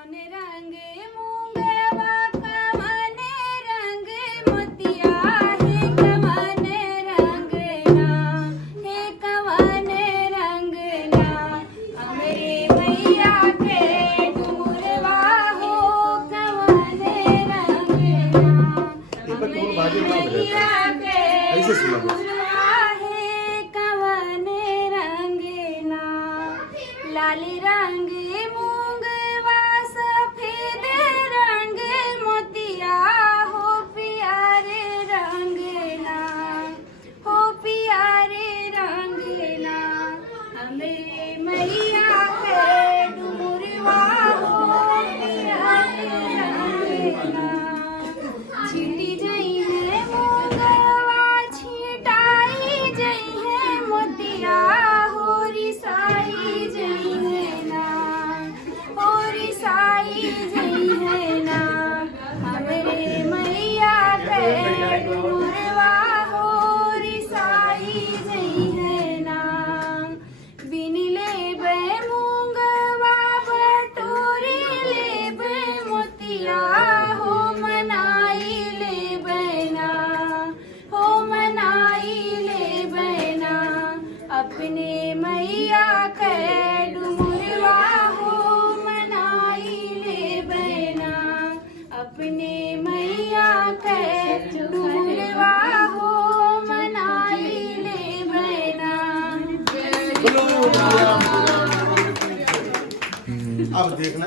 कौन रंग मूंगवा कवन रंग मोतिया है कवन रंगना है कवन रंगना हमरे मैया के डुमरवा हो कवन रंगना हमरे मैया के डुमरवा है कवन रंगना लाल रंग मूंगवा सफेद रंग मोतिया हो प्यारे रंगना हो प्यारे रंगना हमें मैया के डुमरवा हो प्यारे रंगना छिटी जई है मूंगवा छिटाई जई है मोतिया हो रिसाई जई है ना हो रिसाई जई है ना हमरे मैया के डुमरवा हो रिसाई जई है ना बिन लेबे मूंगवा बटोरी लेबे मोतिया हो मनाई लेबे ना हो मनाई लेबे ना अपने मैया के डुमरवा हो मनाई लेबे ना अपने मैया के डुमरवा हो मनाई लेबे ना अब देखना